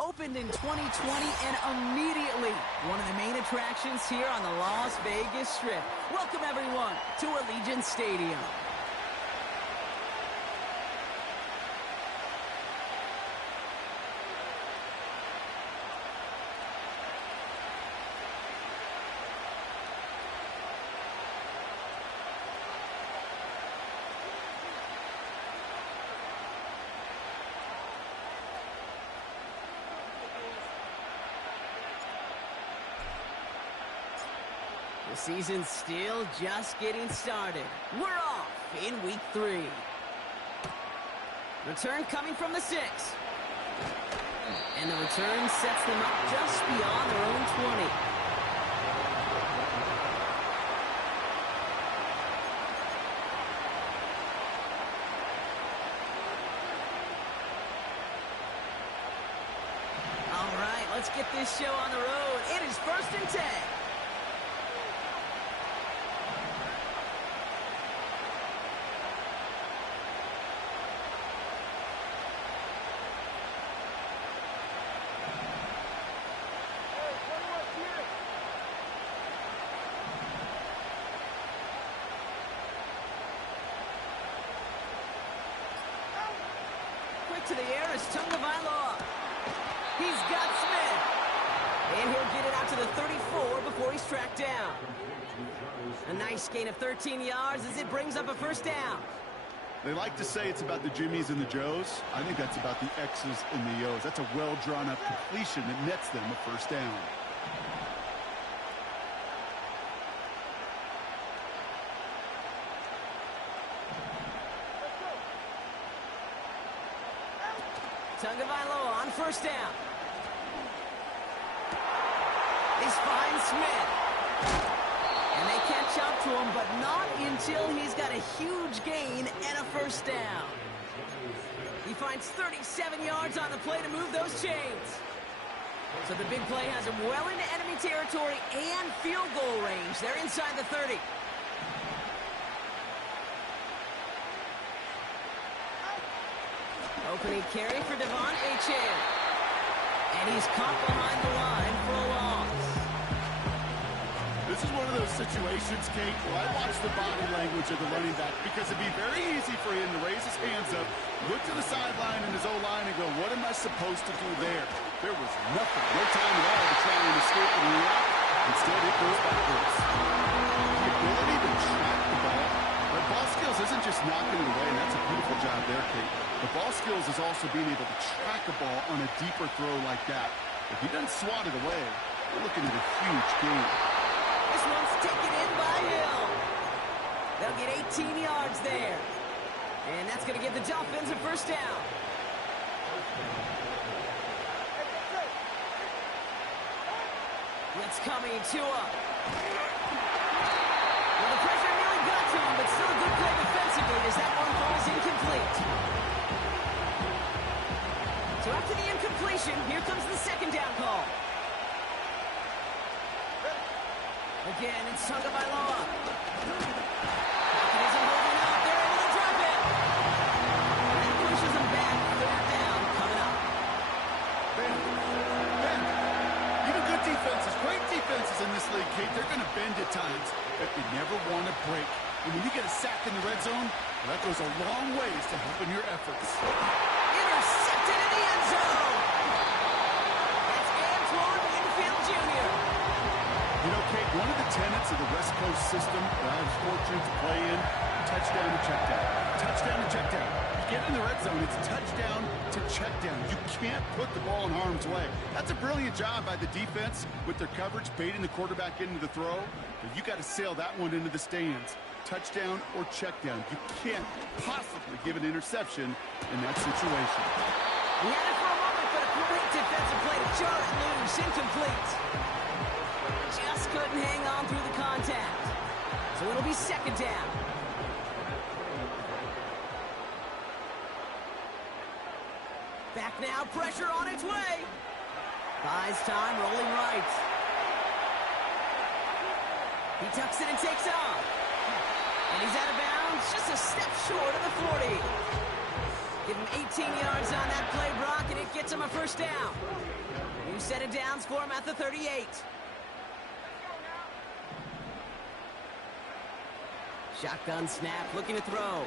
Opened in 2020 and immediately one of the main attractions here on the Las Vegas Strip. Welcome, everyone, to Allegiant Stadium. The season's still just getting started. We're off in week 3. Return coming from the 6. And the return sets them up just beyond their own 20. All right, let's get this show on the road. It is 1st and 10. To the air is Tagovailoa. He's got Smith. And he'll get it out to the 34 before he's tracked down. A nice gain of 13 yards as it brings up a 1st down. They like to say it's about the Jimmies and the Joes. I think that's about the X's and the O's. That's a well-drawn-up completion that nets them a 1st down. Tagovailoa on 1st down. He's finds Smith. And they catch up to him, but not until he's got a huge gain and a 1st down. He finds 37 yards on the play to move those chains. So the big play has him well into enemy territory and field goal range. They're inside the 30. Opening carry for Devontae Chan. And he's caught behind the line for a loss. This is one of those situations, Kate, where I watch the body language of the running back because it'd be very easy for him to raise his hands up, look to the sideline and his O-line and go, what am I supposed to do there? There was nothing, no time at all to try and escape and react. Instead, it goes backwards. The ability to track the ball. But ball skills isn't just knocking it away, and that's a beautiful job there, Kate. The ball skills is also being able to track a ball on a deeper throw like that. If he doesn't swat it away, we're looking at a huge gain. This one's taken in by Hill. They'll get 18 yards there. And that's going to give the Dolphins a 1st down. Blitz coming, Tua. Well, the pressure nearly got to him, but still a good play defensively as that one falls incomplete. So after the incompletion, here comes the 2nd down call. Again, it's Tagovailoa. Pocket isn't holding up. They're able to drop it. And that pushes them back. 3rd down coming up. Ben, even good defenses, great defenses in this league, Kate, they're going to bend at times, but you never want to break. And when you get a sack in the red zone, well, that goes a long ways to helping your efforts. Intercepted in the end zone. That's Antoine Winfield Jr. You know, Kate, one of the tenets of the West Coast system that I was fortunate to play in, touchdown to check down. Touchdown to check down. You get in the red zone, it's touchdown to check down. You can't put the ball in harm's way. That's a brilliant job by the defense with their coverage, baiting the quarterback into the throw. But you got to sail that one into the stands. Touchdown or check down. You can't possibly give an interception in that situation. He had it for a moment, but a great defensive play to jar it loose. Incomplete. Just couldn't hang on through the contact. So it'll be 2nd down. Back now, pressure on its way. Buys time, rolling right. He tucks it and takes off. And he's out of bounds, just a step short of the 40. Give him 18 yards on that play, Brock, and it gets him a first down. New set of downs for him at the 38. Shotgun snap, looking to throw.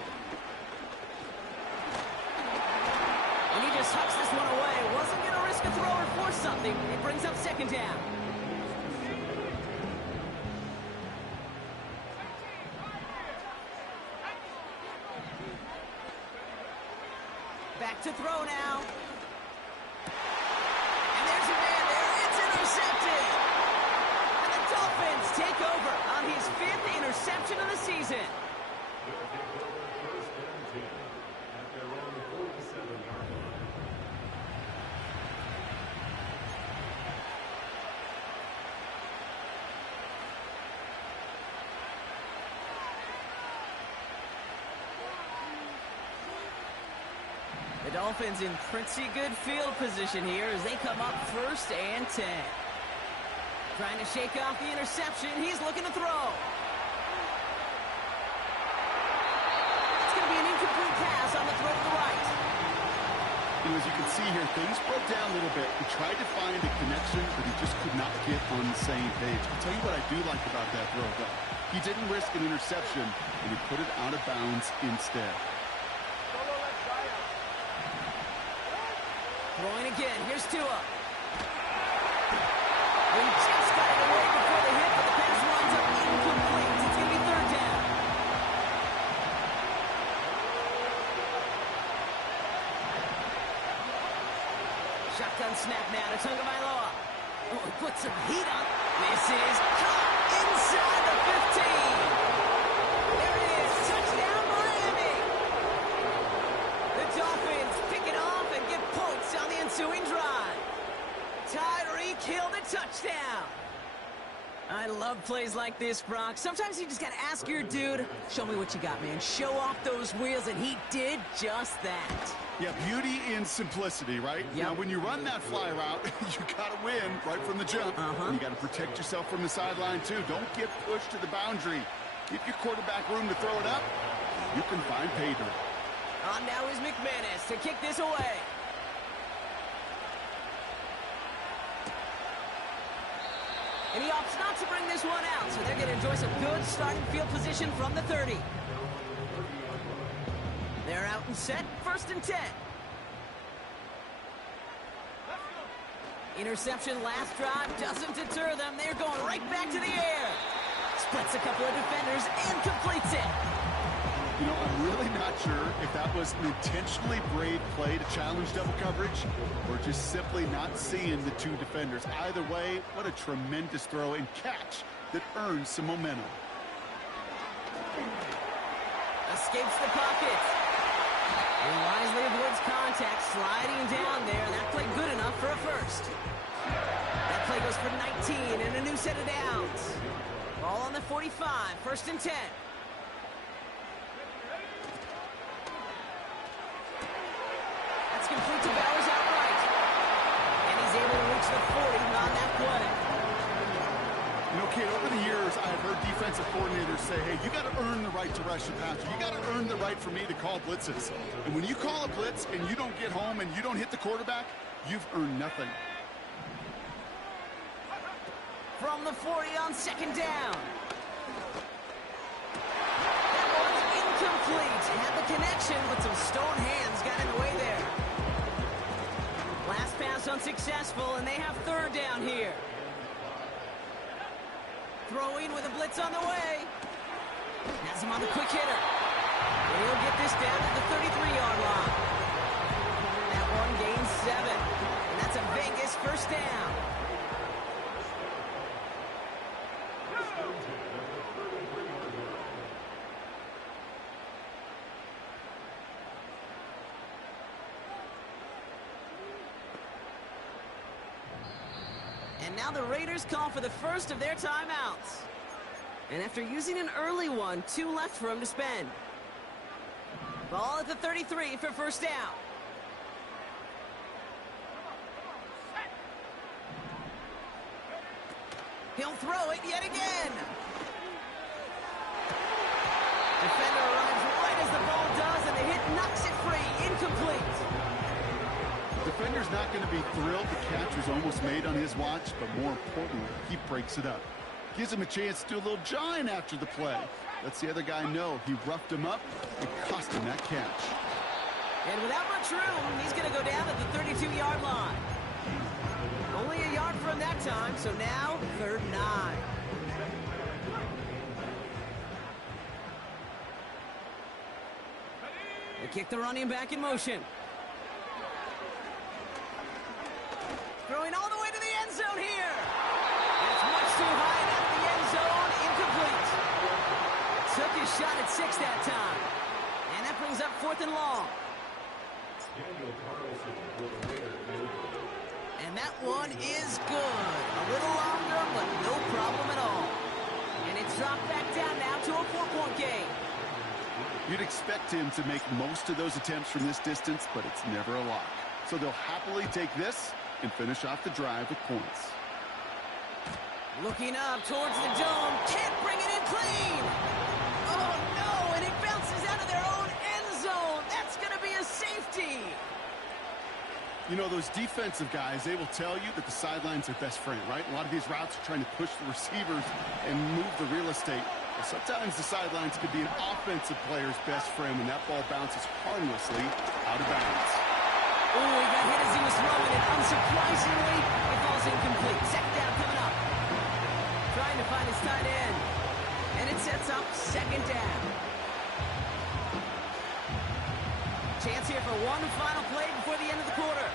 And he just hucks this one away. Wasn't going to risk a throw or force something. It brings up second down. Back to throw now. And there's your man there. It's intercepted. And the Dolphins take over on his 5th interception of the season. The Dolphins in pretty good field position here as they come up 1st and 10. Trying to shake off the interception. He's looking to throw. It's going to be an incomplete pass on the throw to the right. As you can see here, things broke down a little bit. He tried to find a connection, but he just could not get on the same page. I'll tell you what I do like about that throw, though. He didn't risk an interception, and he put it out of bounds instead. Throwing again. Here's Tua. He just got it away before the hit, but the pass winds up incomplete. It's going to be 3rd down. Shotgun snap now to Tagovailoa. Oh, he put some heat on. This is caught inside the 15. There it is. Touchdown, Miami. The Dolphins pick it off and get points on the ensuing drive. Tyreek Hill the touchdown. I love plays like this, Brock. Sometimes you just got to ask your dude, show me what you got, man. Show off those wheels, and he did just that. Yeah, beauty in simplicity, right? Yep. Now, when you run that fly route, you got to win right from the jump. And you got to protect yourself from the sideline, too. Don't get pushed to the boundary. Give your quarterback room to throw it up. You can find pay dirt. On now is McManus to kick this away. And he opts not to bring this one out, so they're going to enjoy some good starting field position from the 30. They're out and set, 1st and 10. Interception last drive doesn't deter them. They're going right back to the air. Splits a couple of defenders and completes it. You know, I'm really not sure if that was an intentionally brave play to challenge double coverage or just simply not seeing the 2 defenders. Either way, what a tremendous throw and catch that earns some momentum. Escapes the pocket. And wisely avoids contact, sliding down there. That play good enough for a first. That play goes for 19 and a new set of downs. Ball on the 45, 1st and 10. That's complete to Bowers outright. And he's able to reach the 40 on that play. You know, kid, over the years, I've heard defensive coordinators say, hey, you got to earn the right to rush the passer. You got to earn the right for me to call blitzes. And when you call a blitz and you don't get home and you don't hit the quarterback, you've earned nothing. From the 40 on 2nd down. That one's incomplete. Had the connection, but some stone hands got in the way there. Last pass unsuccessful, and they have 3rd down here. Throwing with a blitz on the way. Has him on the quick hitter. And he'll get this down to the 33-yard line. That one gains 7. And that's a Vegas 1st down. And now the Raiders call for the first of their timeouts. And after using an early one, 2 left for him to spend. Ball at the 33 for 1st down. He'll throw it yet again. Defender arrives right as the ball does, and the hit knocks it free. incomplete. The defender's not going to be thrilled the catch was almost made on his watch, but more importantly, he breaks it up. Gives him a chance to do a little jawing after the play. Lets the other guy know he roughed him up and cost him that catch. And without much room, he's going to go down at the 32-yard line. Only a yard from that time, so now 3rd and 9. They kick the running back in motion. Throwing all the way to the end zone here. It's much too high and out of the end zone. Incomplete. Took his shot at 6 that time. And that brings up 4th and long. And that one is good. A little longer, but no problem at all. And it's dropped back down now to a 4-point game. You'd expect him to make most of those attempts from this distance, but it's never a lock. So they'll happily take this and finish off the drive with points. Looking up towards the dome. Can't bring it in clean. Oh, no, and it bounces out of their own end zone. That's going to be a safety. You know, those defensive guys, they will tell you that the sideline's their best friend, right? A lot of these routes are trying to push the receivers and move the real estate. But sometimes the sidelines could be an offensive player's best friend when that ball bounces harmlessly out of bounds. Oh, he got hit as he was throwing it. Unsurprisingly, it falls incomplete. 2nd down coming up. Trying to find his tight end. And it sets up 2nd down. Chance here for one final play before the end of the quarter.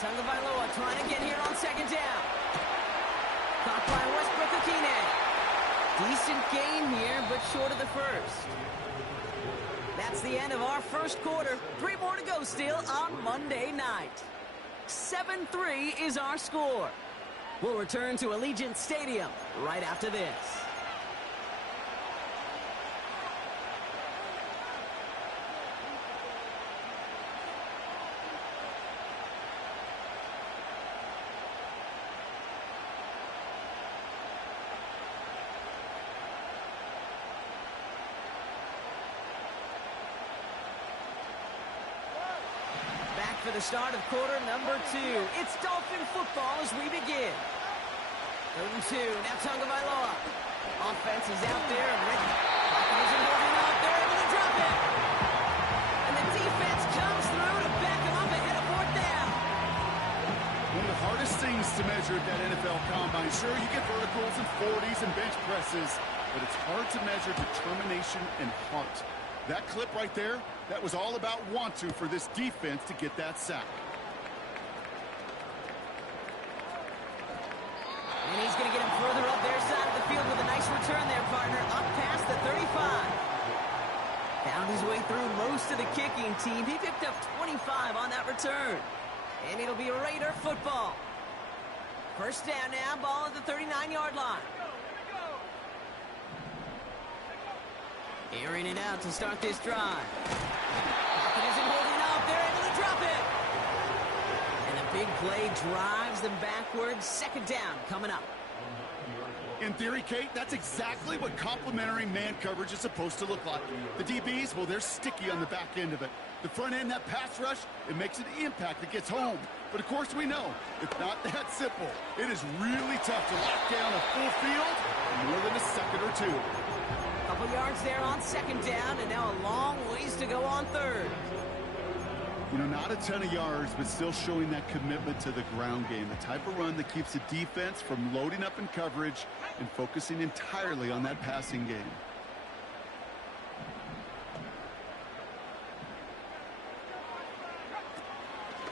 Tagovailoa trying to get here on 2nd down. Caught by Westbrook-Akine. Decent game here, but short of the first. That's the end of our first quarter. 3 more to go still on Monday night. 7-3 is our score. We'll return to Allegiant Stadium right after this. For the start of quarter number 2. It's Dolphin football as we begin. 3rd and 2. Now Tagovailoa. Offense is out there and ready. Pocket isn't holding up. They're able to drop it. And the defense comes through to back him up ahead of 4th down. One of the hardest things to measure at that NFL Combine. Sure, you get verticals and 40s and bench presses, but it's hard to measure determination and heart. That clip right there, that was all about want-to for this defense to get that sack. And he's going to get him further up their side of the field with a nice return there, partner, up past the 35. Found his way through most of the kicking team. He picked up 25 on that return. And it'll be Raider football. 1st down now, ball at the 39-yard line. Airing it out to start this drive. Pocket isn't holding up. They're able to drop it. And a big play drives them backwards. 2nd down coming up. In theory, Kate, that's exactly what complementary man coverage is supposed to look like. The DBs, well, they're sticky on the back end of it. The front end, that pass rush, it makes an impact that gets home. But, of course, we know it's not that simple. It is really tough to lock down a full field in more than a second or two. Couple yards there on 2nd down, and now a long ways to go on 3rd. You know, not a ton of yards, but still showing that commitment to the ground game. The type of run that keeps the defense from loading up in coverage and focusing entirely on that passing game.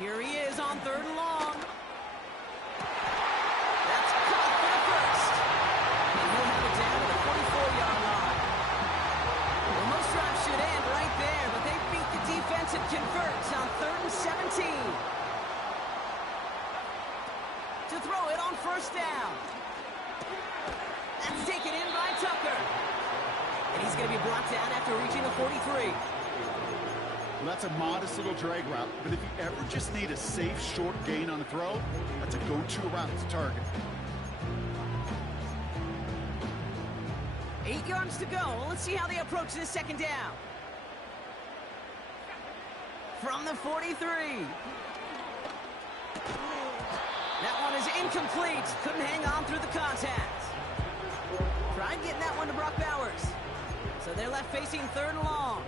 Here he is on 3rd and long. That's caught for the first. And he'll have it down to the 44-yard line. Well, most drives should end right there, but they beat the defense and converts on 3rd and 17. To throw it on 1st down. That's taken in by Tucker. And he's going to be brought down after reaching the 43. Well, that's a modest little drag route, but if you ever just need a safe, short gain on a throw, that's a go-to route to target. 8 yards to go. Let's see how they approach this second down. From the 43. That one is incomplete. Couldn't hang on through the contact. Tried getting that one to Brock Bowers. So they're left facing 3rd and long.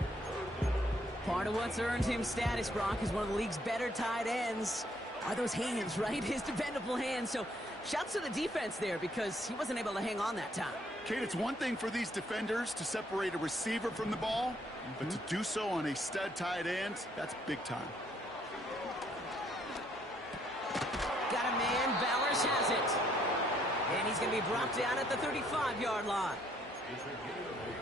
Part of what's earned him status, Brock, is one of the league's better tight ends. Are those hands, right? His dependable hands. So shouts to the defense there because he wasn't able to hang on that time. Kate, it's one thing for these defenders to separate a receiver from the ball, but to do so on a stud tight end, that's big time. Got a man. Bowers has it. And he's going to be brought down at the 35-yard line.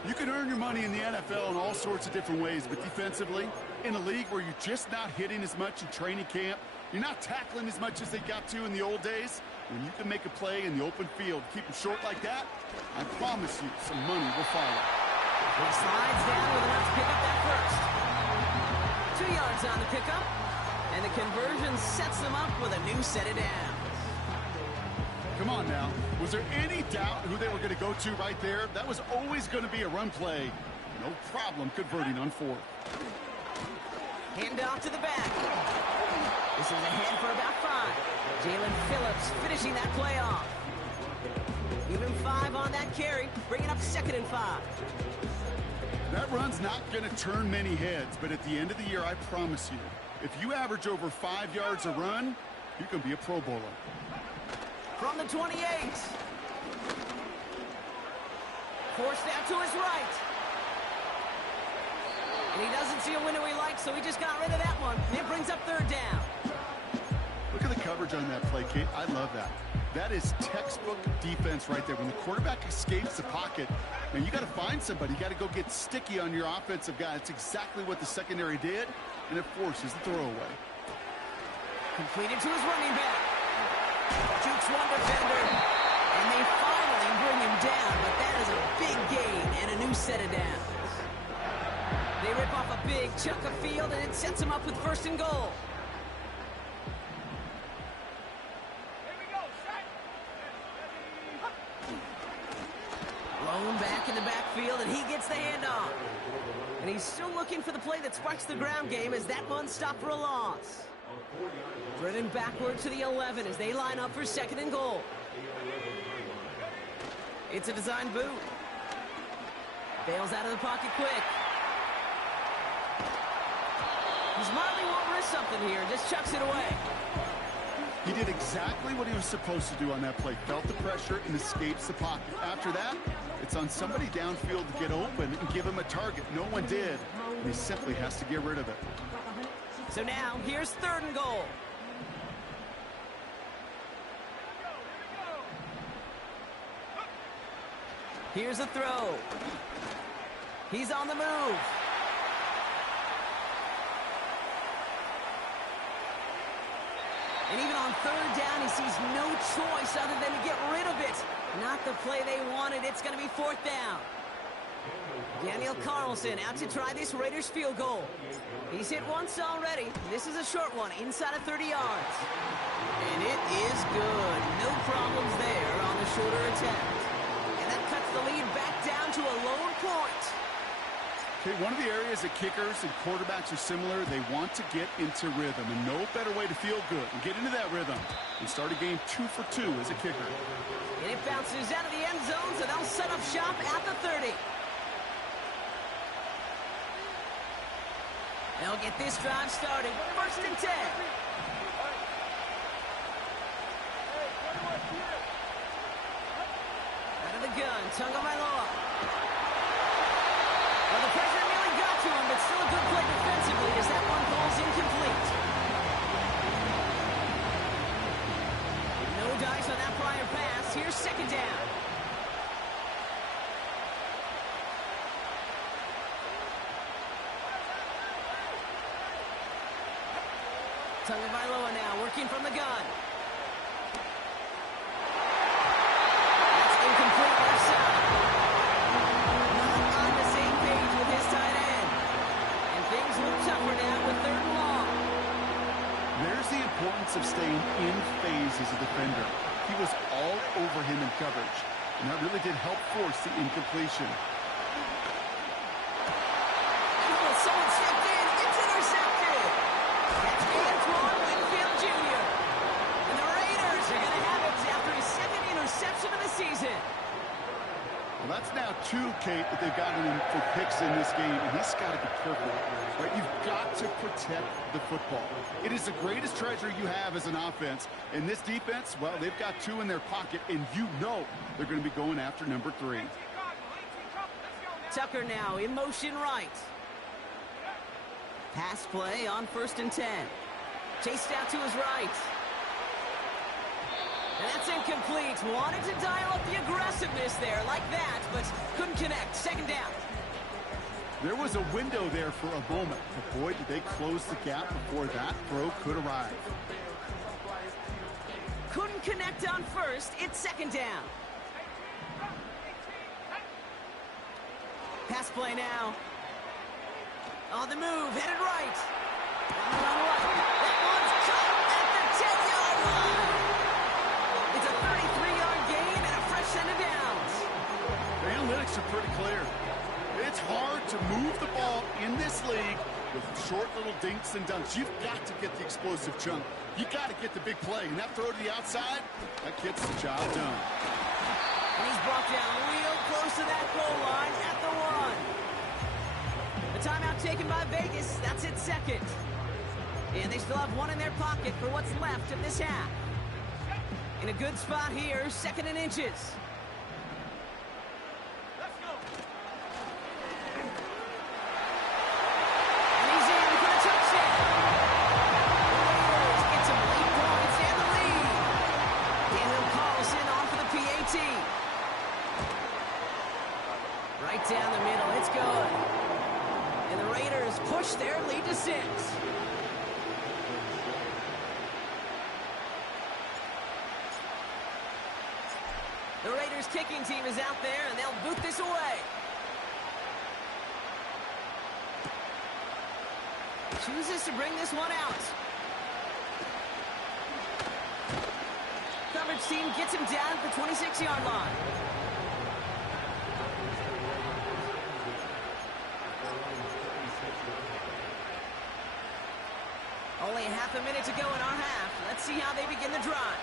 You can earn your money in the NFL in all sorts of different ways, but defensively, in a league where you're just not hitting as much in training camp, you're not tackling as much as they got to in the old days, when you can make a play in the open field, keep them short like that, I promise you some money will follow. He slides down with enough to pick up that first. 2 yards on the pickup, and the conversion sets them up with a new set of downs. Come on now. Was there any doubt who they were going to go to right there? That was always going to be a run play. No problem converting on 4th. Hand off to the back. This is ahead for about 5. Jalen Phillips finishing that play off. Even 5 on that carry, bringing up 2nd and 5. That run's not going to turn many heads, but at the end of the year, I promise you, if you average over 5 yards a run, you can be a Pro Bowler. From the 28. Forced out to his right. And he doesn't see a window he likes, so he just got rid of that one. It brings up 3rd down. Look at the coverage on that play, Kate. I love that. That is textbook defense right there. When the quarterback escapes the pocket, and you got to find somebody. You got to go get sticky on your offensive guy. That's exactly what the secondary did, and it forces the throwaway. Completed to his running back. Jukes one defender, and they finally bring him down, but that is a big gain and a new set of downs. They rip off a big chunk of field, and it sets them up with 1st and goal. Lone back in the backfield, and he gets the handoff. And he's still looking for the play that sparks the ground game as that one stopped for a loss. Running backward to the 11 as they line up for 2nd and goal. It's a design boot. Bails out of the pocket quick. He smartly won't risk something here, just chucks it away. He did exactly what he was supposed to do on that play. Felt the pressure and escapes the pocket. After that, it's on somebody downfield to get open and give him a target. No one did, and he simply has to get rid of it. So now, here's 3rd and goal. Here's a throw. He's on the move. And even on 3rd down, he sees no choice other than to get rid of it. Not the play they wanted. It's going to be 4th down. Daniel Carlson out to try this Raiders field goal. He's hit once already. This is a short one, inside of 30 yards. And it is good. No problems there on the shorter attempt. And that cuts the lead back down to a lone point. Okay, one of the areas that kickers and quarterbacks are similar, they want to get into rhythm. And no better way to feel good and get into that rhythm and start a game 2 for 2 as a kicker. And it bounces out of the end zone, so they'll set up shop at the 30. They'll get this drive started. 1st and 10. Out of the gun, Tagovailoa. Well, the pressure nearly got to him, but still a good play defensively as that one falls incomplete. No dice on that prior pass. Here's 2nd down. Tagovailoa now working from the gun. That's incomplete left side. Not on the same page with his tight end. And things look tougher now with 3rd and long. There's the importance of staying in phase as a defender. He was all over him in coverage. And that really did help force the incompletion. Someone stepped in. It's intercepted. That's Antoine Winfield Jr. And the Raiders are going to have it after his second interception of the season. Well, that's now 2, Kate, that they've gotten him for picks in this game, and he's got to be careful. Right? You've got to protect the football. It is the greatest treasure you have as an offense. In this defense, well, they've got 2 in their pocket, and you know they're going to be going after number 3. Tucker now in motion right. Pass play on 1st and 10. Chased out to his right. And that's incomplete. Wanted to dial up the aggressiveness there like that, but couldn't connect. 2nd down. There was a window there for a moment, but boy, did they close the gap before that throw could arrive. Couldn't connect on 1st. It's 2nd down. Pass play now. On the move, headed right. On the right. That one's caught at the 10-yard line. It's a 33-yard gain and a fresh set of downs. The analytics are pretty clear. It's hard to move the ball in this league with short little dinks and dunks. You've got to get the explosive chunk. You got to get the big play. And that throw to the outside, that gets the job done. And he's brought down real close to that goal line at the 1. The timeout taken by Vegas. That's its 2nd. And they still have 1 in their pocket for what's left of this half. In a good spot here, 2nd and inches. Let's go. And he's in for the touchdown. Get some late points and the lead. Daniel Carlson on for the PAT. Right down the middle. It's good. And the Raiders push their lead to 6. The Raiders kicking team is out there, and they'll boot this away. Chooses to bring this one out. Coverage team gets him down at the 26-yard line. Only half a minute to go in our half. Let's see how they begin the drive.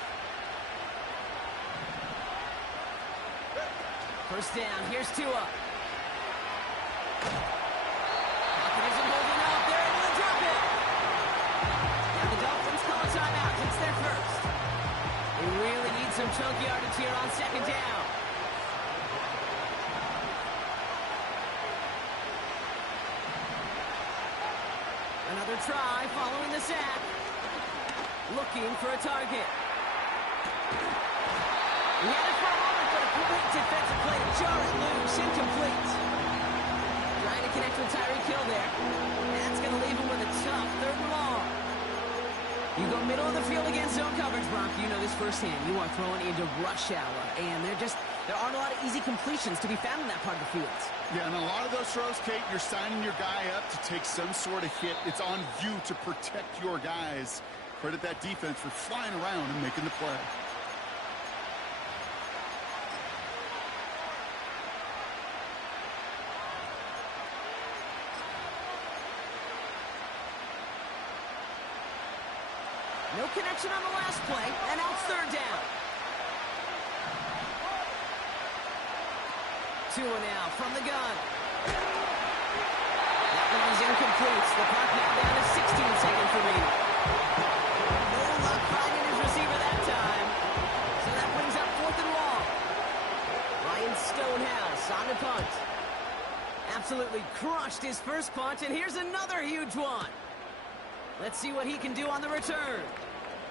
1st down. Here's Tua. Pocket isn't holding up. They're able to drop it. Now the Dolphins call a timeout. It's their 1st. They really need some chunk yardage here on 2nd down. Another try following the sack. Looking for a target. He had it for a moment, but a complete defensive play to jar it loose. Incomplete. Trying to connect with Tyreek Hill there. That's going to leave him with a tough 3rd and long. You go middle of the field against zone coverage, Brock. You know this firsthand. You are throwing into rush hour, and there aren't a lot of easy completions to be found in that part of the field. Yeah, and a lot of those throws, Kate, you're signing your guy up to take some sort of hit. It's on you to protect your guys. Credit that defense for flying around and making the play. No connection on the last play, and now it's 3rd down. Tua now from the gun. That one is incomplete. The clock now down to 16 seconds remaining. No luck finding his receiver that time. So that brings up 4th and long. Ryan Stonehouse on the punt. Absolutely crushed his first punt, and here's another huge one. Let's see what he can do on the return.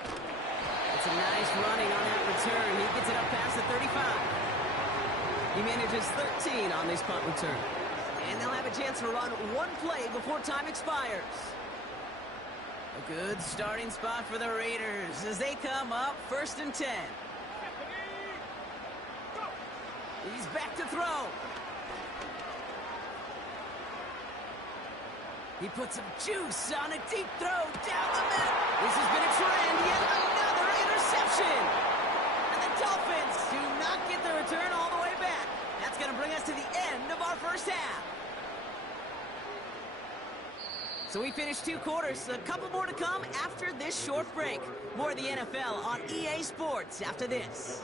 That's a nice running on that return. He gets it up past the 35. He manages 13 on this punt return. And they'll have a chance to run one play before time expires. A good starting spot for the Raiders as they come up 1st and 10. He's back to throw. He puts some juice on a deep throw down the middle. This has been a trend. Yet another interception. And the Dolphins do not get the return all the way that's going to bring us to the end of our first half. So we finished 2 quarters. A couple more to come after this short break. More of the NFL on EA Sports after this.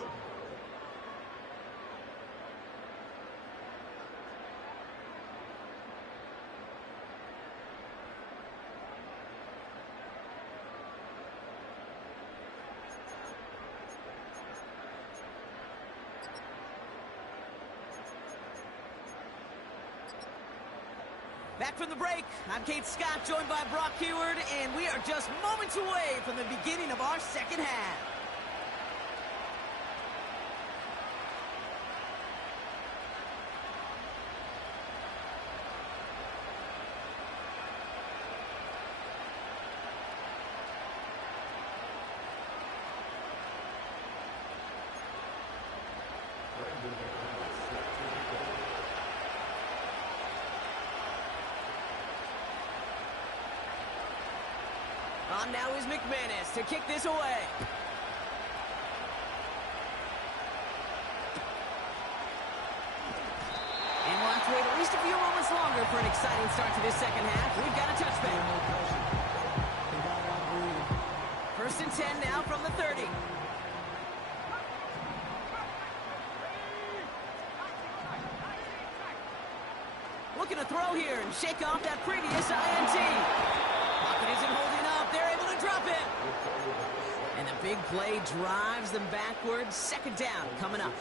Back from the break, I'm Kate Scott, joined by Brock Heward, and we are just moments away from the beginning of our second half. On now is McManus to kick this away. And we'll have to wait at least a few moments longer for an exciting start to this second half. We've got a touchback. 1st and 10 now from the 30. Looking to throw here and shake off that previous INT. Pocket isn't holding up. They're able to drop it. And the big play drives them backwards. 2nd down coming up.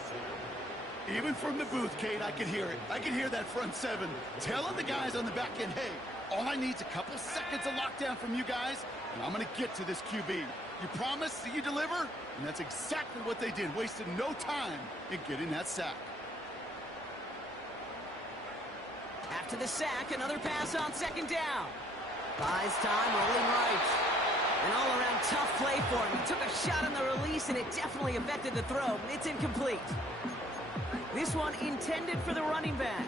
Even from the booth, Kate, I can hear it. I can hear that front 7 telling the guys on the back end, hey, all I need is a couple seconds of lockdown from you guys, and I'm going to get to this QB. You promise that you deliver? And that's exactly what they did. Wasted no time in getting that sack. After the sack, another pass on 2nd down. Buys time, rolling right. An all-around tough play for him. He took a shot on the release, and it definitely affected the throw. It's incomplete. This one intended for the running back.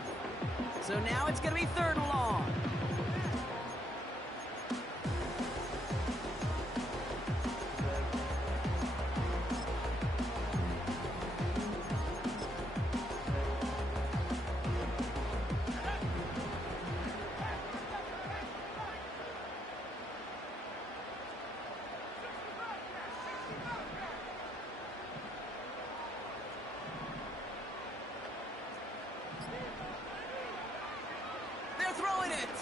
So now it's going to be 3rd and long. Throwing it.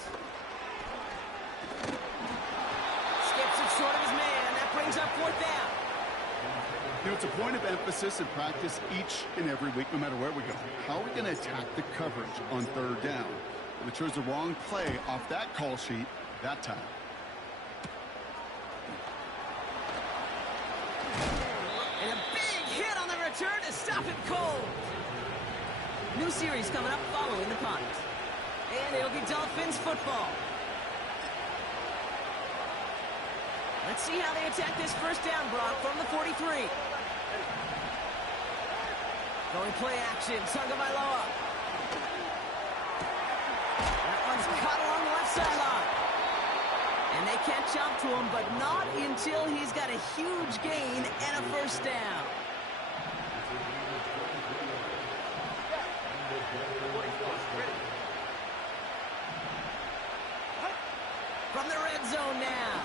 Skips it short of his man. That brings up 4th down. You know, it's a point of emphasis in practice each and every week, no matter where we go. How are we going to attack the coverage on 3rd down? We chose the wrong play off that call sheet that time. And a big hit on the return to stop it cold. New series coming up following the punt. And it'll be Dolphins football. Let's see how they attack this 1st down, Brock, from the 43. Going play action, Tagovailoa. That one's caught along the left sideline. And they catch up to him, but not until he's got a huge gain and a 1st down. From the red zone now.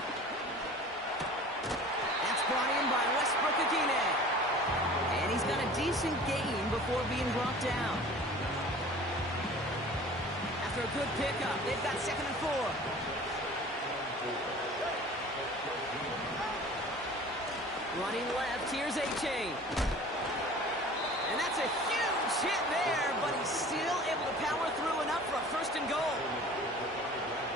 That's brought in by Westbrook-Akine. And he's got a decent gain before being brought down. After a good pickup, they've got 2nd and 4. Running left, here's A-Chain. And that's a huge hit there, but he's still able to power through enough for a 1st and goal.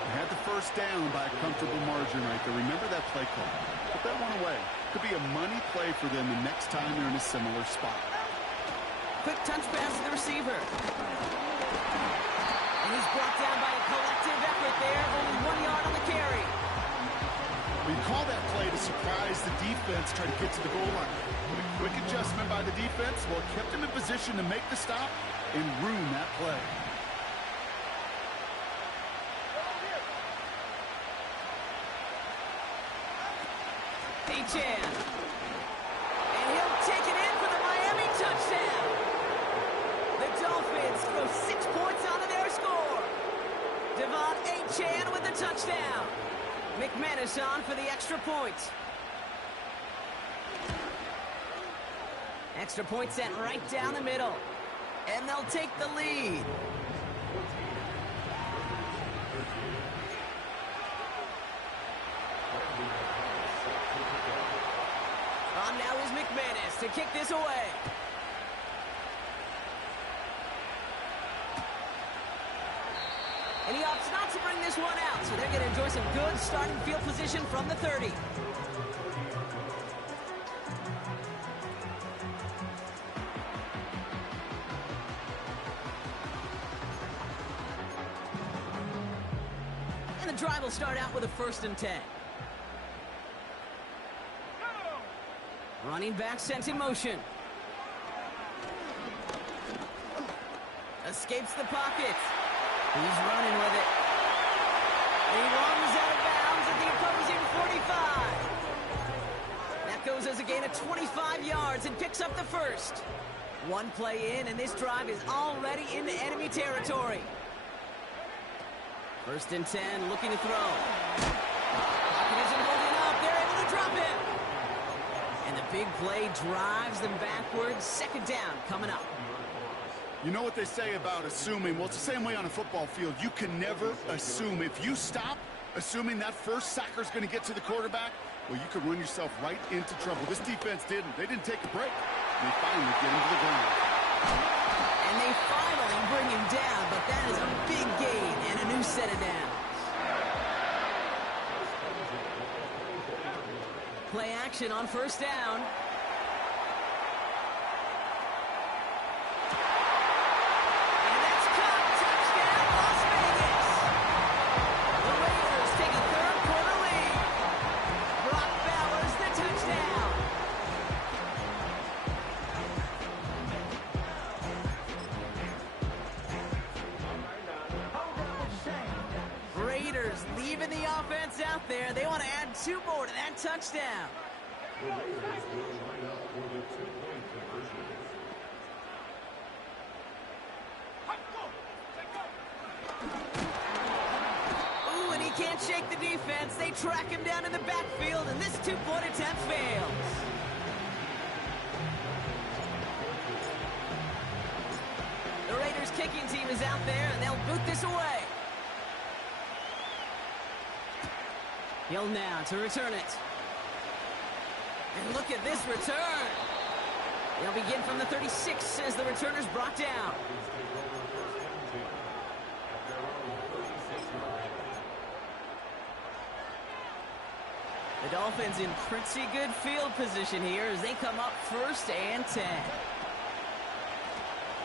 Had the 1st down by a comfortable margin right there. Remember that play call. Put that one away. Could be a money play for them the next time they're in a similar spot. Quick touch pass to the receiver. And he's brought down by a collective effort there. Only 1 yard on the carry. We call that play to surprise the defense, try to get to the goal line. But a quick adjustment by the defense, well, kept him in position to make the stop and ruin that play. Chan. And he'll take it in for the Miami touchdown. The Dolphins throw 6 points onto their score. Devon Achane with the touchdown. McManus on for the extra point. Extra point sent right down the middle. And they'll take the lead. On now is McManus to kick this away. And he opts not to bring this one out, so they're going to enjoy some good starting field position from the 30. And the drive will start out with a 1st and 10. Running back sent in motion. Escapes the pocket. He's running with it. And he runs out of bounds at the opposing 45. That goes as a gain of 25 yards and picks up the 1st. One play in, and this drive is already into enemy territory. 1st and 10, looking to throw. Pocket isn't holding up. They're able to drop him. And the big play drives them backwards. 2nd down coming up. You know what they say about assuming? Well, it's the same way on a football field. You can never assume. If you stop assuming that first sacker's going to get to the quarterback, well, you could run yourself right into trouble. This defense didn't. They didn't take a break. They finally get him to the ground. And they finally bring him down, but that is a big gain and a new set of downs. Play action on 1st down. And that's caught. Touchdown, Las Vegas. The Raiders take a 3rd quarter lead. Brock Bowers the touchdown. Raiders leaving the offense out there. They want to add 2 more to that touchdown. Ooh, and he can't shake the defense. They track him down in the backfield, and this 2-point attempt fails. The Raiders kicking team is out there, and they'll boot this away. Hill now to return it. And look at this return. They'll begin from the 36 as the returner's brought down. The Dolphins in pretty good field position here as they come up 1st and 10.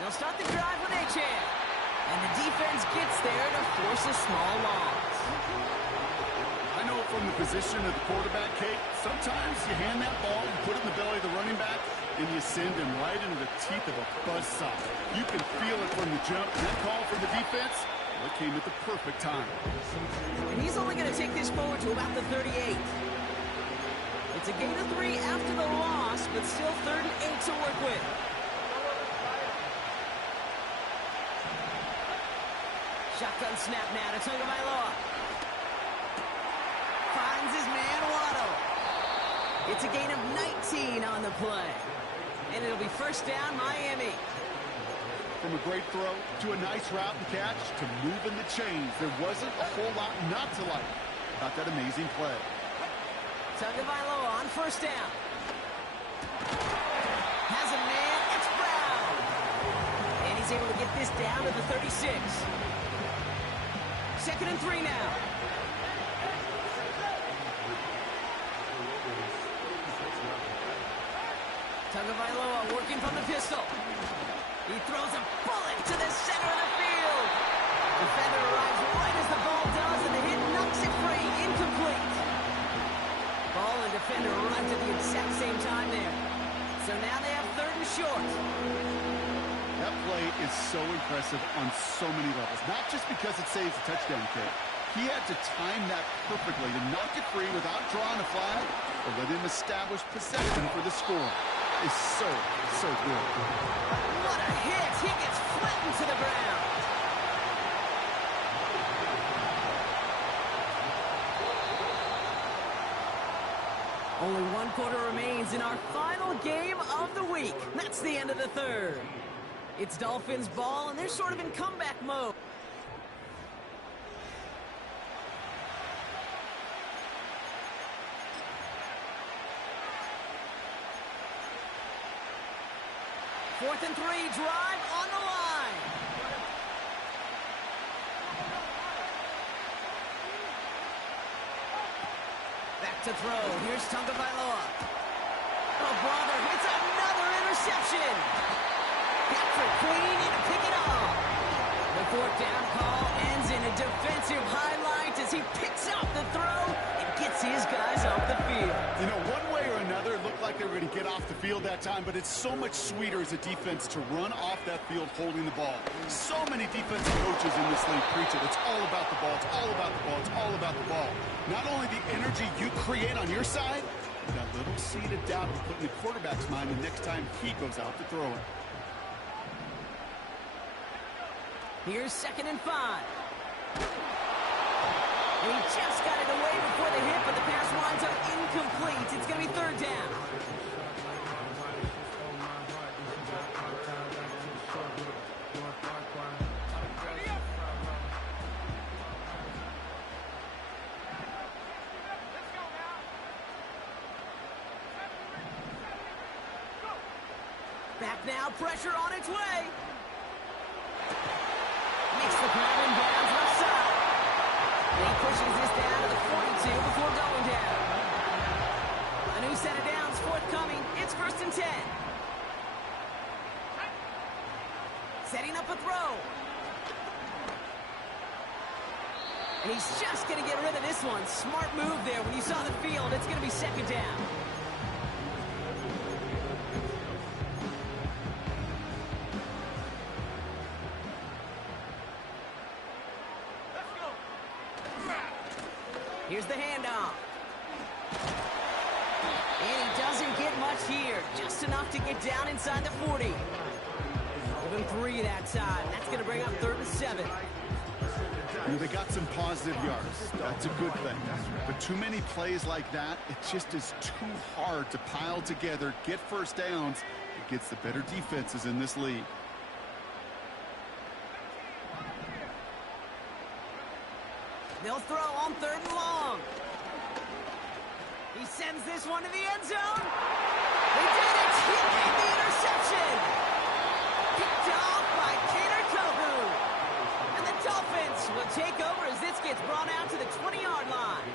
They'll start the drive with Achane. And the defense gets there to force a small loss. I know from the position of the quarterback, Kate, sometimes you hand that ball and put it in the belly of the running back, and you send him right into the teeth of a buzzsaw. You can feel it from the jump. That call from the defense, well, it came at the perfect time. And he's only going to take this forward to about the 38. It's a gain of 3 after the loss, but still 3rd and 8 to work with. Shotgun snap now to Tagovailoa. Finds his man Waddle. It's a gain of 19 on the play. And it'll be 1st down, Miami. From a great throw to a nice route and catch to moving the chains, there wasn't a whole lot not to like about that amazing play. Tagovailoa on 1st down. Has a man, it's Brown. And he's able to get this down to the 36. 2nd and 3 now. Tagovailoa working from the pistol. He throws a bullet to the center of the field. Defender arrives right as the ball does, and the hit knocks it free. Incomplete. Ball and defender arrived at the exact same time there. So now they have 3rd and short. That play is so impressive on so many levels. Not just because it saves a touchdown kick. He had to time that perfectly to knock it free without drawing a flag or let him establish possession for the score. is so good. What a hit! He gets flattened to the ground. Only one quarter remains in our final game of the week. That's the end of the third. It's Dolphins ball, and they're sort of in comeback mode. Fourth and 3, drive on the line. Back to throw. Here's Tagovailoa. Oh, brother, it's another interception. Patrick Queen in to pick it off. The fourth down call ends in a defensive highlight as he picks up the throw and gets his guys off the field. You know, one way or another, it looked like they were going to get off the field that time, but it's so much sweeter as a defense to run off that field holding the ball. So many defensive coaches in this league preach it. It's all about the ball. It's all about the ball. It's all about the ball. Not only the energy you create on your side, but that little seed of doubt you put in the quarterback's mind the next time he goes out to throw it. Here's 2nd and 5. And he just got it away before the hit, but the pass winds up incomplete. It's going to be 3rd down. Back now, pressure on its way. Makes the grab in bounds left side. He pushes this down to the 42 before going down. A new set of downs forthcoming. It's 1st and 10. Setting up a throw. And he's just going to get rid of this one. Smart move there. When you saw the field, it's going to be 2nd down. Here's the handoff. And he doesn't get much here. Just enough to get down inside the 40. Give him 3 that time. That's going to bring up 3rd and 7. You know, they got some positive yards. That's a good thing. But too many plays like that, it just is too hard to pile together, get first downs. It gets the better defenses in this league. They'll throw on 3rd and long. He sends this one to the end zone. He did it! He made the interception! Picked off by Kader Kohu. And the Dolphins will take over as this gets brought out to the 20-yard line.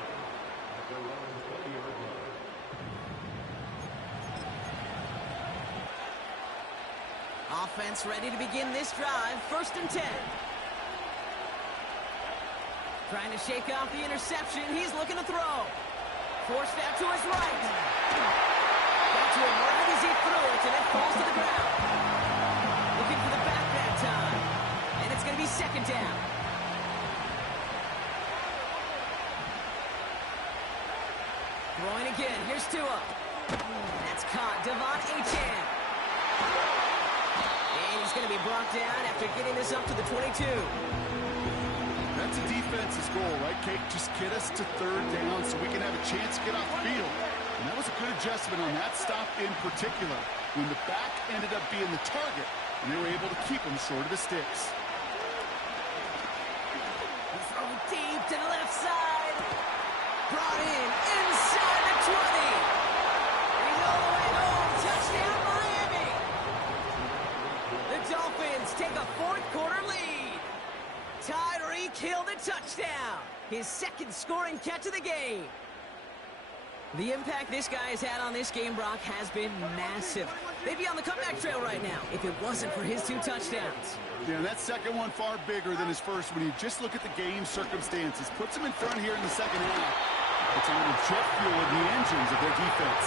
Offense ready to begin this drive. 1st and 10. Trying to shake off the interception. He's looking to throw. Forced out to his right. Got to him right as he threw it, and it falls to the ground. Looking for the back that time. And it's going to be 2nd down. Throwing again. Here's Tua. That's caught. Devon Achane. And he's going to be brought down after getting this up to the 22. That's a defense's goal, right, Kate? Just get us to 3rd down so we can have a chance to get off the field. And that was a good adjustment on that stop in particular, when the back ended up being the target, and they were able to keep him short of the sticks. He's throwing deep to the left side. Brought in inside the 20. He's all the way home. Touchdown, Miami. The Dolphins take a 4th quarter lead. Tyreek Hill the touchdown. His 2nd scoring catch of the game. The impact this guy has had on this game, Brock, has been massive. They'd be on the comeback trail right now if it wasn't for his 2 touchdowns. Yeah, that second one far bigger than his first when you just look at the game circumstances. Puts him in front here in the 2nd half. It's a little jet fuel in the engines of their defense.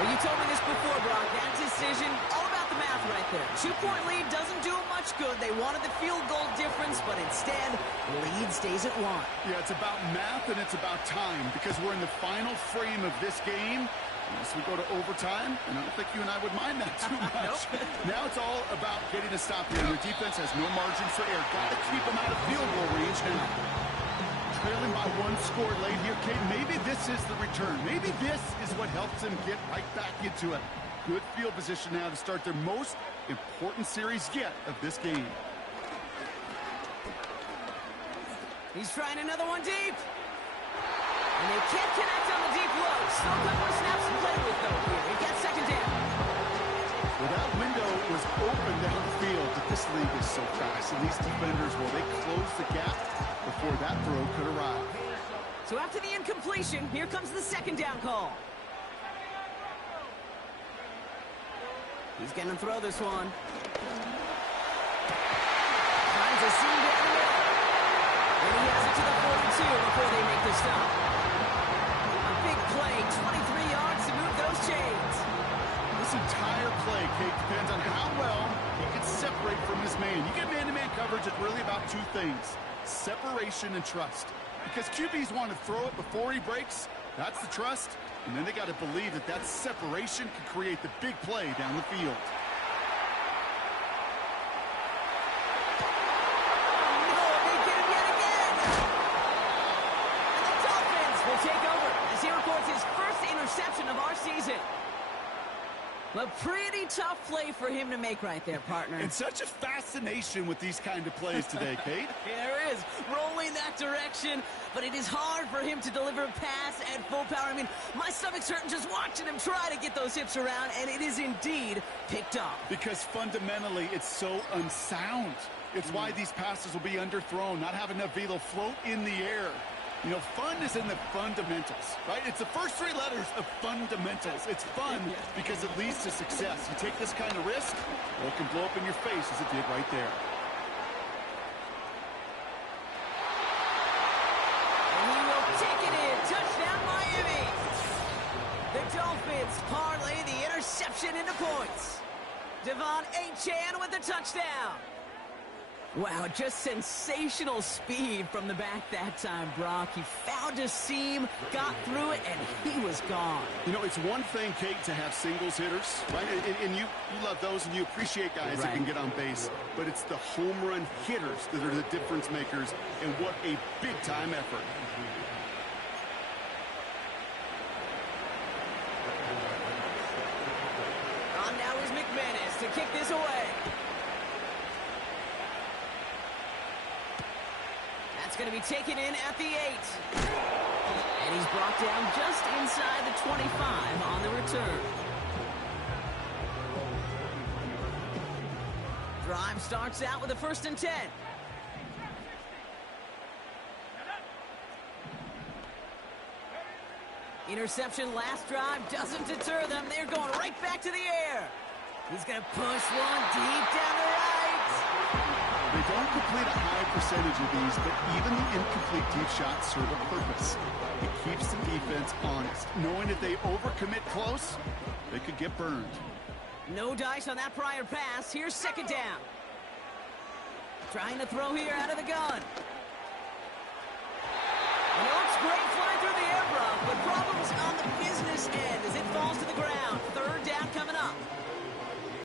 Well, you told me this before, Brock. That decision, all about the math right there. 2-point lead doesn't do them much good. They wanted the field goal difference, but instead, lead stays at 1. Yeah, it's about math and it's about time because we're in the final frame of this game. As we go to overtime, and I don't think you and I would mind that too much. Now it's all about getting a stop here. Their defense has no margin for error. Got to keep them out of field goal range now. Trailing by 1 score late here, Kate. Maybe this is the return. Maybe this is what helps them get right back into it. Good field position now to start their most important series yet of this game. He's trying another one deep. And they can't connect on the deep low. Still a couple of snaps to play with, though, here. He got second down. Well, that window was open down the field, but this league is so fast. And these defenders, well, they closed the gap before that throw could arrive. So after the incompletion, here comes the second down call. He's going to throw this one. Finds a seam down the middle. And he has it to the 42 before they make the stop. A big play, 23 yards to move those chains. This entire play, Kate, depends on how well he can separate from his man. You get man-to-man coverage, it's really about 2 things. Separation and trust. Because QBs want to throw it before he breaks. That's the trust. And then they got to believe that that separation can create the big play down the field. Take over as he records his first interception of our season. A pretty tough play for him to make right there, partner. And such a fascination with these kind of plays today, Kate. There is, rolling that direction, but it is hard for him to deliver a pass at full power. I mean, my stomach's hurting just watching him try to get those hips around, and it is indeed picked off. Because fundamentally, it's so unsound. It's why these passes will be underthrown, not have enough velo float in the air. You know, fun is in the fundamentals, right? It's the first 3 letters of fundamentals. It's fun because it leads to success. You take this kind of risk, well, it can blow up in your face as it did right there. And he will take it in. Touchdown, Miami. The Dolphins parlay the interception into points. Devon Achane with the touchdown. Wow, just sensational speed from the back that time, Brock. He found a seam, got through it, and he was gone. You know, it's one thing, Kate, to have singles hitters, right? And you love those, and you appreciate guys that can get on base. But it's the home run hitters that are the difference makers, and what a big-time effort. On now is McManus to kick this away. That's going to be taken in at the 8. And he's brought down just inside the 25 on the return. Drive starts out with a 1st and 10. Interception last drive doesn't deter them. They're going right back to the air. He's going to push one deep down the right. They don't complete a high percentage of these, but even the incomplete deep shots serve a purpose. It keeps the defense honest, knowing if they overcommit close, they could get burned. No dice on that prior pass. Here's 2nd down. Trying to throw here out of the gun. And it looks great flying through the